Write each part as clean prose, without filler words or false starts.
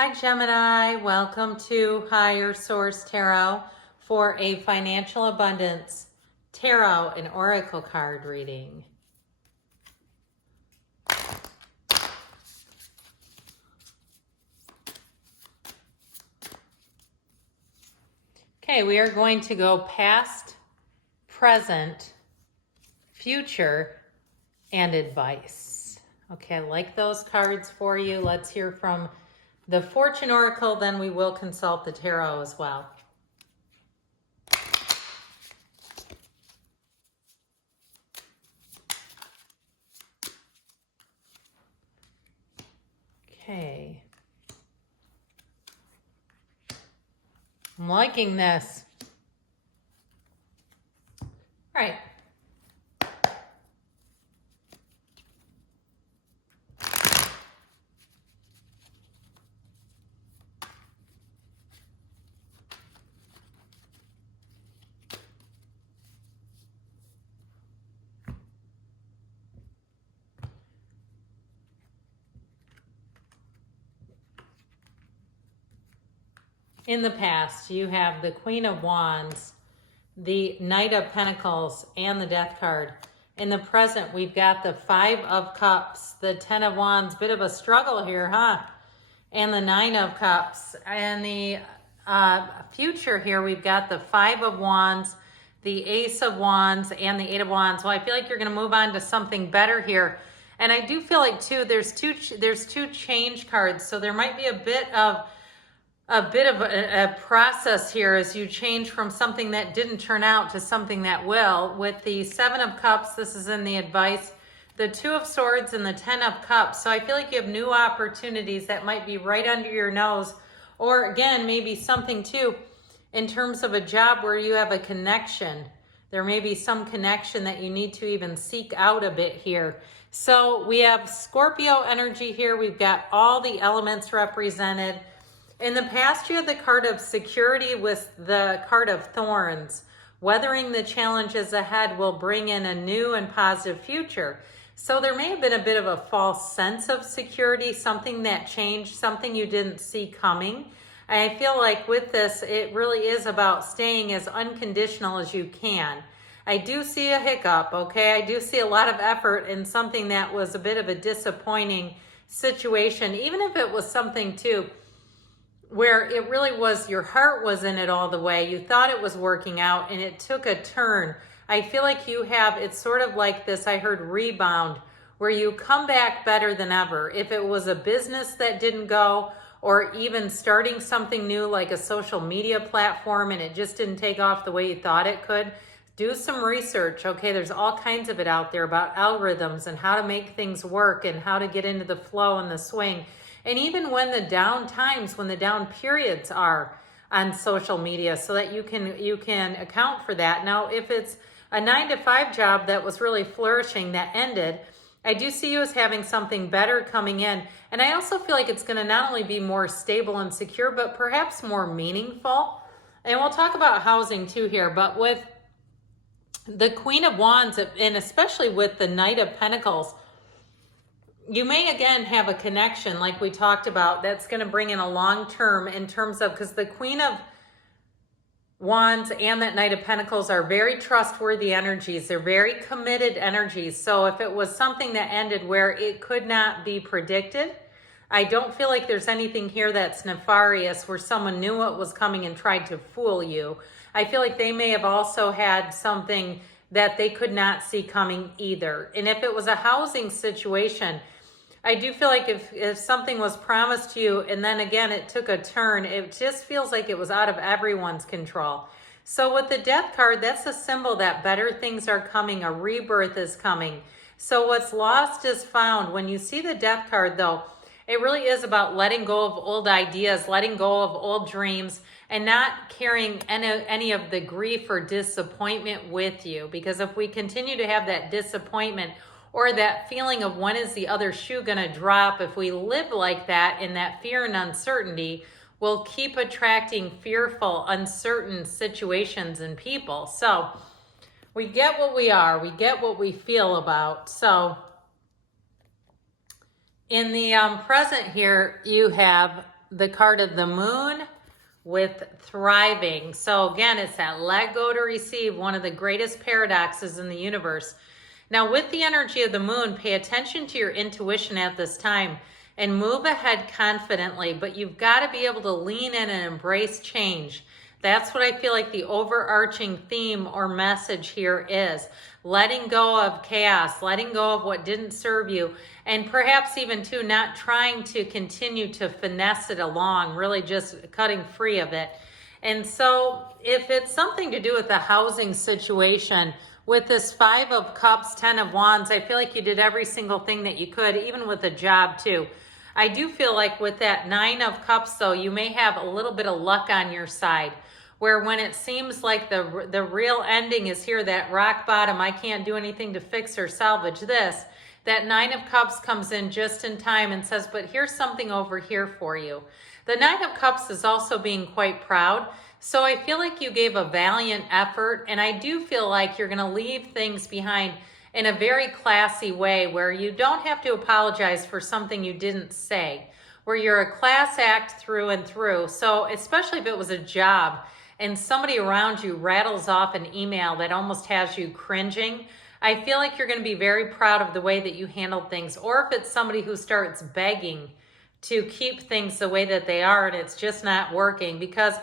Hi Gemini, welcome to Higher Source Tarot for a financial abundance tarot and oracle card reading. Okay, we are going to go past, present, future, and advice. Okay, I like those cards for you. Let's hear from the Fortune Oracle, then we will consult the tarot as well. Okay. I'm liking this. All right. In the past, you have the Queen of Wands, the Knight of Pentacles, and the Death card. In the present, we've got the Five of Cups, the Ten of Wands, bit of a struggle here, huh? And the Nine of Cups. And the future here, we've got the Five of Wands, the Ace of Wands, and the Eight of Wands. Well, I feel like you're going to move on to something better here. And I do feel like, too, there's two change cards, so there might be a bit of a process here as you change from something that didn't turn out to something that will. With the Seven of Cups, this is in the advice, the Two of Swords, and the Ten of Cups. So I feel like you have new opportunities that might be right under your nose. Or again, maybe something too, in terms of a job where you have a connection. There may be some connection that you need to even seek out a bit here. So we have Scorpio energy here. We've got all the elements represented. In the past, you had the card of security with the card of thorns. Weathering the challenges ahead will bring in a new and positive future. So there may have been a bit of a false sense of security, something that changed, something you didn't see coming. I feel like with this, it really is about staying as unconditional as you can. I do see a hiccup, okay? I do see a lot of effort in something that was a bit of a disappointing situation, even if it was something too where it really was, your heart was in it all the way. You thought it was working out and it took a turn. I feel like you have, it's sort of like this, I heard rebound, where you come back better than ever. If it was a business that didn't go, or even starting something new like a social media platform and it just didn't take off the way you thought it could, do some research. Okay, there's all kinds of it out there about algorithms and how to make things work and how to get into the flow and the swing. And even when the down times, when the down periods are on social media, so that you can account for that. Now, if it's a 9-to-5 job that was really flourishing that ended, I do see you as having something better coming in. And I also feel like it's going to not only be more stable and secure, but perhaps more meaningful. And we'll talk about housing too here, but with the Queen of Wands, and especially with the Knight of Pentacles, you may again have a connection like we talked about that's going to bring in a long term in terms of, because the Queen of Wands and that Knight of Pentacles are very trustworthy energies. They're very committed energies. So if it was something that ended where it could not be predicted, I don't feel like there's anything here that's nefarious where someone knew what was coming and tried to fool you. I feel like they may have also had something that they could not see coming either. And if it was a housing situation, I do feel like if something was promised to you and then again it took a turn, it just feels like it was out of everyone's control. So with the Death card, that's a symbol that better things are coming, a rebirth is coming. So what's lost is found. When you see the Death card though, it really is about letting go of old ideas, letting go of old dreams, and not carrying any of the grief or disappointment with you. Because if we continue to have that disappointment or that feeling of when is the other shoe going to drop, if we live like that in that fear and uncertainty, we'll keep attracting fearful, uncertain situations and people. So we get what we are, we get what we feel about. So in the present here, you have the card of the moon with thriving. So again, it's that let go to receive, one of the greatest paradoxes in the universe. Now with the energy of the moon, pay attention to your intuition at this time and move ahead confidently, but you've got to be able to lean in and embrace change. That's what I feel like the overarching theme or message here is. Letting go of chaos, letting go of what didn't serve you, and perhaps even too, not trying to continue to finesse it along, really just cutting free of it. And so if it's something to do with the housing situation, with this 5 of Cups, 10 of Wands, I feel like you did every single thing that you could, even with a job too. I do feel like with that 9 of Cups though, you may have a little bit of luck on your side, where when it seems like the real ending is here, that rock bottom, I can't do anything to fix or salvage this, that 9 of Cups comes in just in time and says, but here's something over here for you. The 9 of Cups is also being quite proud. So I feel like you gave a valiant effort, and I do feel like you're going to leave things behind in a very classy way where you don't have to apologize for something you didn't say, where you're a class act through and through. So especially if it was a job and somebody around you rattles off an email that almost has you cringing, I feel like you're going to be very proud of the way that you handled things. Or if it's somebody who starts begging to keep things the way that they are and it's just not working, because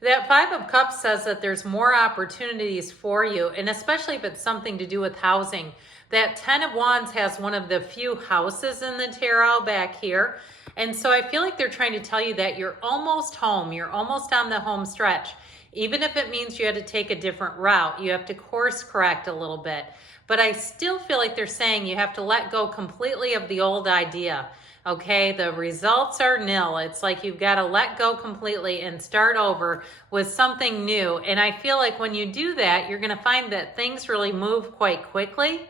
that 5 of Cups says that there's more opportunities for you, and especially if it's something to do with housing. That 10 of Wands has one of the few houses in the tarot back here. And so I feel like they're trying to tell you that you're almost home. You're almost on the home stretch. Even if it means you had to take a different route, you have to course correct a little bit. But I still feel like they're saying you have to let go completely of the old idea. Okay, the results are nil. It's like you've got to let go completely and start over with something new. And I feel like when you do that, you're going to find that things really move quite quickly.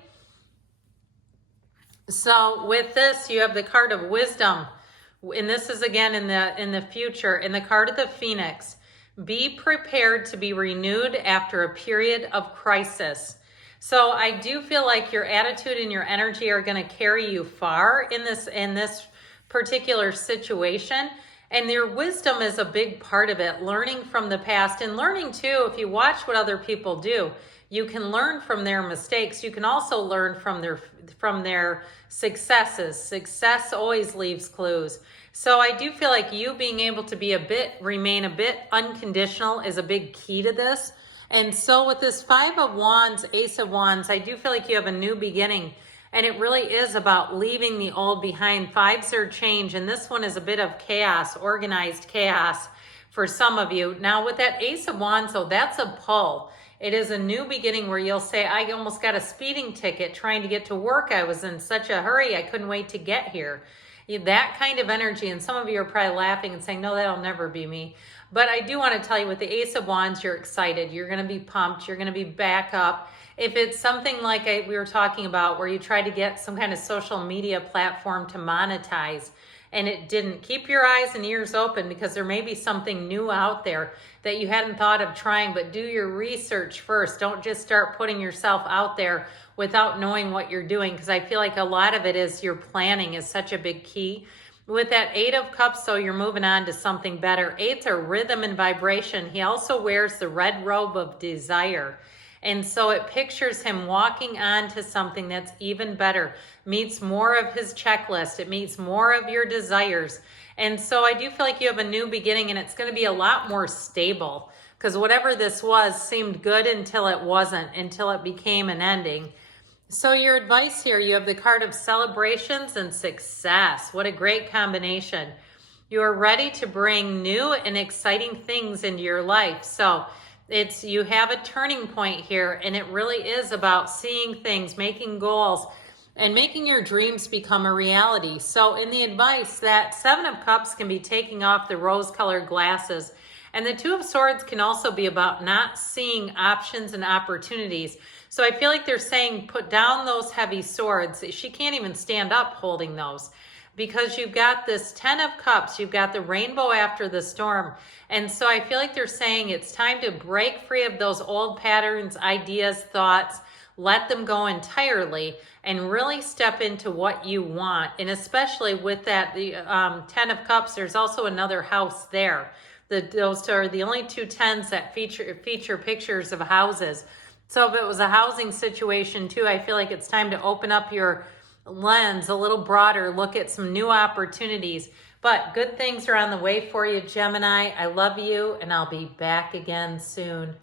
So with this, you have the card of wisdom. And this is again in the future, in the card of the Phoenix. Be prepared to be renewed after a period of crisis. So I do feel like your attitude and your energy are going to carry you far in this particular situation. And your wisdom is a big part of it, learning from the past. And learning too, if you watch what other people do, you can learn from their mistakes. You can also learn from their successes. Success always leaves clues. So I do feel like you being able to remain a bit unconditional is a big key to this. And so with this 5 of Wands, Ace of Wands, I do feel like you have a new beginning. And it really is about leaving the old behind. 5s are change, and this one is a bit of chaos, organized chaos for some of you. Now with that Ace of Wands, though, that's a pull. It is a new beginning where you'll say, I almost got a speeding ticket trying to get to work. I was in such a hurry, I couldn't wait to get here. That kind of energy, and some of you are probably laughing and saying, no, that'll never be me. But I do want to tell you, with the Ace of Wands, you're excited. You're going to be pumped. You're going to be back up. If it's something like we were talking about where you try to get some kind of social media platform to monetize and it didn't, keep your eyes and ears open, because there may be something new out there that you hadn't thought of trying, but do your research first. Don't just start putting yourself out there without knowing what you're doing, because I feel like a lot of it is your planning is such a big key. With that 8 of Cups, so you're moving on to something better. 8s are rhythm and vibration. He also wears the red robe of desire. And so it pictures him walking on to something that's even better, meets more of his checklist. It meets more of your desires. And so I do feel like you have a new beginning, and it's going to be a lot more stable, because whatever this was seemed good until it wasn't, until it became an ending. So your advice here, you have the card of celebrations and success. What a great combination. You are ready to bring new and exciting things into your life. So you have a turning point here, and it really is about seeing things, making goals, and making your dreams become a reality. So in the advice, that 7 of Cups can be taking off the rose-colored glasses, and the 2 of Swords can also be about not seeing options and opportunities. So I feel like they're saying, put down those heavy swords. She can't even stand up holding those, because you've got this 10 of Cups, you've got the rainbow after the storm. And so I feel like they're saying it's time to break free of those old patterns, ideas, thoughts. let them go entirely and really step into what you want. And especially with that, the 10 of Cups, there's also another house there. Those are the only two 10s that feature pictures of houses. So if it was a housing situation too, I feel like it's time to open up your lens a little broader, look at some new opportunities. But good things are on the way for you, Gemini. I love you, and I'll be back again soon.